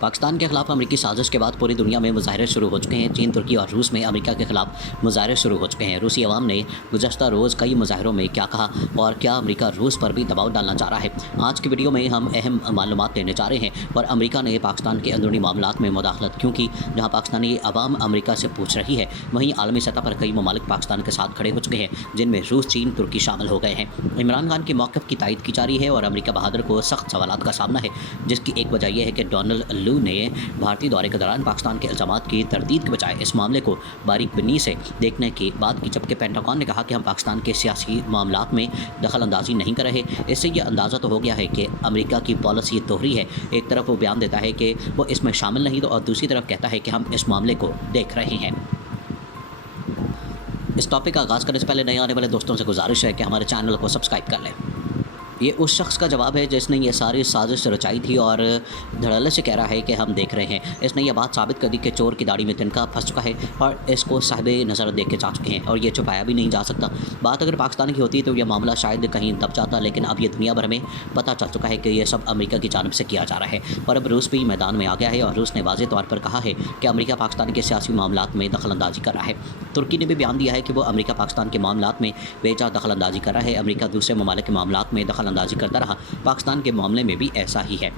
پاکستان کے خلاف امریکی سازش کے بعد پوری دنیا میں مظاہرے شروع ہو چکے ہیں۔ چین، ترکی اور روس میں امریکہ کے خلاف مظاہرے شروع ہو چکے ہیں۔ روسی عوام نے گزشتہ روز کئی مظاہروں میں کیا کہا اور کیا امریکہ روس پر بھی دباؤ ڈالنا چاہ رہا ہے، آج کی ویڈیو میں ہم اہم معلومات دینے جا رہے ہیں۔ اور امریکہ نے پاکستان کے اندرونی معاملات میں مداخلت کیوں کی؟ جہاں پاکستانی عوام امریکہ سے پوچھ رہی ہے، وہیں عالمی سطح پر کئی ممالک پاکستان کے ساتھ کھڑے ہو چکے ہیں، جن میں روس، چین، ترکی شامل ہو گئے ہیں۔ عمران خان کے موقف کی تائید کی جا رہی ہے اور امریکہ بہادر کو سخت سوالات کا سامنا ہے، جس کی ایک وجہ یہ ہے کہ ڈونلڈ لو نے بھارتی دورے کے دوران پاکستان کے الزامات کی تردید کے بجائے اس معاملے کو باریک بینی سے دیکھنے کی بات کی، جبکہ پینٹاگون نے کہا کہ ہم پاکستان کے سیاسی معاملات میں دخل اندازی نہیں کر رہے۔ اس سے یہ اندازہ تو ہو گیا ہے کہ امریکہ کی پالیسی دوہری ہے۔ ایک طرف وہ بیان دیتا ہے کہ وہ اس میں شامل نہیں تو اور دوسری طرف کہتا ہے کہ ہم اس معاملے کو دیکھ رہے ہیں۔ اس ٹاپک کا آغاز کرنے سے پہلے نئے آنے والے دوستوں سے گزارش ہے کہ ہمارے چینل کو سبسکرائب کر لیں۔ یہ اس شخص کا جواب ہے جس نے یہ ساری سازش رچائی تھی اور دھڑلے سے کہہ رہا ہے کہ ہم دیکھ رہے ہیں۔ اس نے یہ بات ثابت کر دی کہ چور کی داڑھی میں تنکا پھنس چکا ہے اور اس کو صاحب نظر دیکھ کے جا چکے ہیں اور یہ چھپایا بھی نہیں جا سکتا۔ بات اگر پاکستان کی ہوتی تو یہ معاملہ شاید کہیں دب جاتا، لیکن اب یہ دنیا بھر میں پتہ چل چکا ہے کہ یہ سب امریکہ کی جانب سے کیا جا رہا ہے اور اب روس بھی میدان میں آ گیا ہے اور روس نے واضح طور پر کہا ہے کہ امریکہ پاکستان کے سیاسی معاملات میں دخل اندازی کر رہا ہے۔ ترکی نے بھی بیان دیا ہے کہ وہ امریکہ پاکستان کے معاملات میں بے جا دخل اندازی کر رہا ہے۔ امریکہ دوسرے ممالک کے معاملات میں دخل اندازی کرتا رہا، پاکستان کے معاملے میں بھی ایسا ہی ہے۔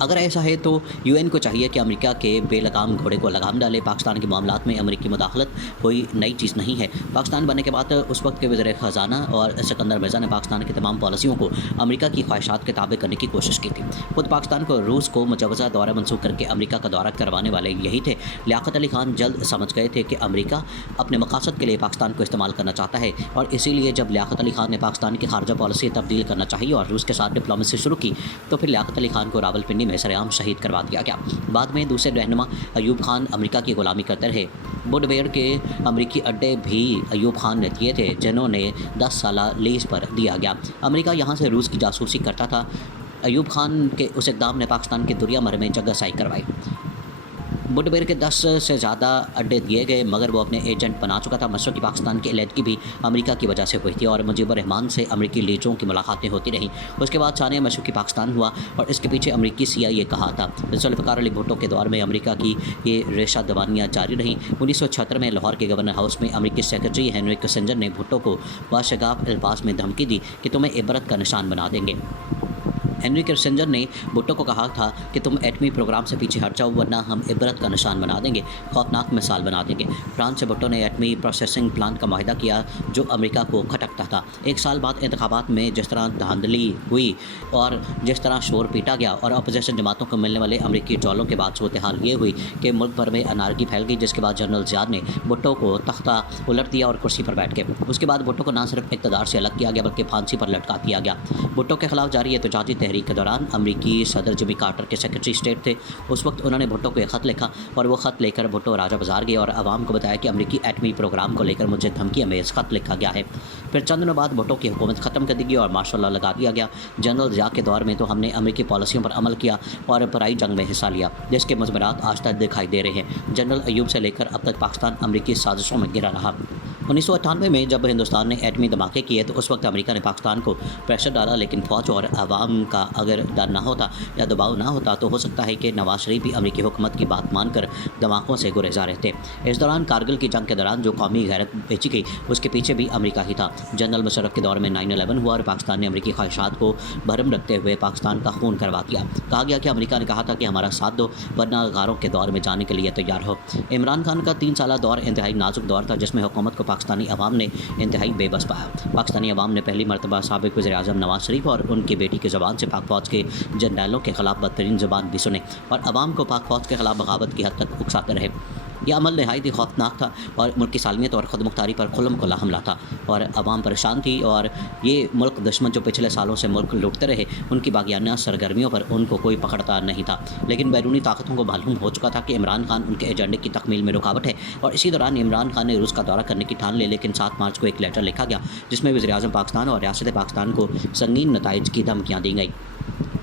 اگر ایسا ہے تو UN کو چاہیے کہ امریکہ کے بے لگام گھوڑے کو لگام ڈالے۔ پاکستان کے معاملات میں امریکی مداخلت کوئی نئی چیز نہیں ہے۔ پاکستان بننے کے بعد اس وقت کے وزیر خزانہ اور سکندر مرزا نے پاکستان کی تمام پالیسیوں کو امریکہ کی خواہشات کے تابع کرنے کی کوشش کی تھی۔ خود پاکستان کو روس کو مجوزہ دورہ منسوخ کر کے امریکہ کا دورہ کروانے والے یہی تھے۔ لیاقت علی خان جلد سمجھ گئے تھے کہ امریکہ اپنے مقاصد کے لیے پاکستان کو استعمال کرنا چاہتا ہے اور اسی لیے جب لیاقت علی خان نے پاکستان کی خارجہ پالیسی تبدیل کرنا چاہی اور روس کے ساتھ ڈپلومیسی شروع کی تو پھر لیاقت علی خان کو راولپنڈی میں سرعام شہید کروا دیا گیا۔ بعد میں دوسرے رہنما ایوب خان امریکہ کی غلامی کرتے رہے۔ بوڈویر کے امریکی اڈے بھی ایوب خان نے دیے تھے، جنہوں نے 10 سالہ لیز پر دیا گیا۔ امریکہ یہاں سے روس کی جاسوسی کرتا تھا۔ ایوب خان کے اس اقدام نے پاکستان کے دریا مر میں جگہ سائی کروائی۔ بوڈویر کے 10 سے زیادہ اڈے دیے گئے مگر وہ اپنے ایجنٹ بنا چکا تھا۔ مشرقی پاکستان کی علیحدگی بھی امریکہ کی وجہ سے ہوئی تھی اور مجیب الرحمان سے امریکی لیڈروں کی ملاقاتیں ہوتی رہیں۔ اس کے بعد سانحہ مشرقی پاکستان ہوا اور اس کے پیچھے امریکی CIA کہا تھا۔ ذوالفقار علی بھٹو کے دور میں امریکہ کی یہ ریشہ دوانیاں جاری رہیں۔ 1976 میں لاہور کے گورنر ہاؤس میں امریکی سیکرٹری ہنری کسنجر نے بھٹو کو باشگاف الفاظ میں دھمکی دی کہ تمہیں عبرت کا نشان بنا دیں گے۔ ہنری کسنجر نے بھٹو کو کہا تھا کہ تم ایٹمی پروگرام سے پیچھے ہٹ جاؤ ورنہ ہم عبرت کا نشان بنا دیں گے، خوفناک مثال بنا دیں گے۔ فرانس سے بھٹو نے ایٹمی پروسیسنگ پلانٹ کا معاہدہ کیا جو امریکہ کو کھٹکتا تھا۔ ایک سال بعد انتخابات میں جس طرح دھاندلی ہوئی اور جس طرح شور پیٹا گیا اور اپوزیشن جماعتوں کو ملنے والے امریکی ڈالروں کے بعد صورتحال یہ ہوئی کہ ملک بھر میں انارکی پھیل گئی، جس کے بعد جنرل ضیاء نے بھٹو کو تختہ الٹ دیا اور کرسی پر بیٹھ گئے۔ اس کے بعد بھٹو کو نہ صرف اقتدار سے الگ کیا گیا بلکہ پھانسی پر لٹکا دیا گیا۔ بھٹو کے خلاف جاری احتجاجی تحریک کے دوران امریکی صدر جمی کارٹر کے سیکرٹری اسٹیٹ تھے۔ اس وقت انہوں نے بھٹو کو ایک خط لکھا اور وہ خط لے کر بھٹو راجہ بازار گئے اور عوام کو بتایا کہ امریکی ایٹمی پروگرام کو لے کر مجھے دھمکی امیز خط لکھا گیا ہے۔ پھر چند دنوں بعد بھٹو کی حکومت ختم کر دی گئی اور مارشل لاء لگا دیا گیا۔ جنرل ضیاء کے دور میں تو ہم نے امریکی پالیسیوں پر عمل کیا اور پرائی جنگ میں حصہ لیا، جس کے مضمرات آج تک دکھائی دے رہے ہیں۔ جنرل ایوب سے لے کر اب تک پاکستان امریکی سازشوں میں گرا رہا۔ 1998 میں جب ہندوستان نے ایٹمی دھماکے کیے تو اس وقت امریکہ نے پاکستان کو پریشر ڈالا، لیکن فوج اور عوام کا اگر ڈر نہ ہوتا یا دباؤ نہ ہوتا تو ہو سکتا ہے کہ نواز شریف بھی امریکی حکومت کی بات مان کر دھماکوں سے گریزاں رہتے۔ اس دوران کارگل کی جنگ کے دوران جو قومی غیرت بیچی گئی اس کے پیچھے بھی امریکہ ہی تھا۔ جنرل مشرف کے دور میں 9/11 ہوا اور پاکستان نے امریکی خواہشات کو بھرم رکھتے ہوئے پاکستان کا خون کروا دیا۔ کہا گیا کہ امریکہ نے کہا تھا کہ ہمارا ساتھ دو ورنہ غاروں کے دور میں جانے کے لیے تیار ہو۔ عمران خان کا 3 سالہ دور انتہائی نازک دور تھا جس میں حکومت کو پاکستانی عوام نے انتہائی بے بس پایا۔ پاکستانی عوام نے پہلی مرتبہ سابق وزیر اعظم نواز شریف اور ان کی بیٹی کی زبان سے پاک فوج کے جنرلوں کے خلاف بدترین زبان بھی سنے اور عوام کو پاک فوج کے خلاف بغاوت کی حد تک اکساتے رہے۔ یہ عمل نہایت ہی خوفناک تھا اور ملک کی سالمیت اور خود مختاری پر کھلم کھلا حملہ تھا اور عوام پریشان تھی اور یہ ملک دشمن جو پچھلے سالوں سے ملک لوٹتے رہے ان کی باغیانہ سرگرمیوں پر ان کو کوئی پکڑتا نہیں تھا، لیکن بیرونی طاقتوں کو معلوم ہو چکا تھا کہ عمران خان ان کے ایجنڈے کی تکمیل میں رکاوٹ ہے اور اسی دوران عمران خان نے روس کا دورہ کرنے کی ٹھان لی، لیکن 7 مارچ کو ایک لیٹر لکھا گیا جس میں وزیر اعظم پاکستان اور ریاست پاکستان کو سنگین نتائج کی دھمکیاں دی گئیں۔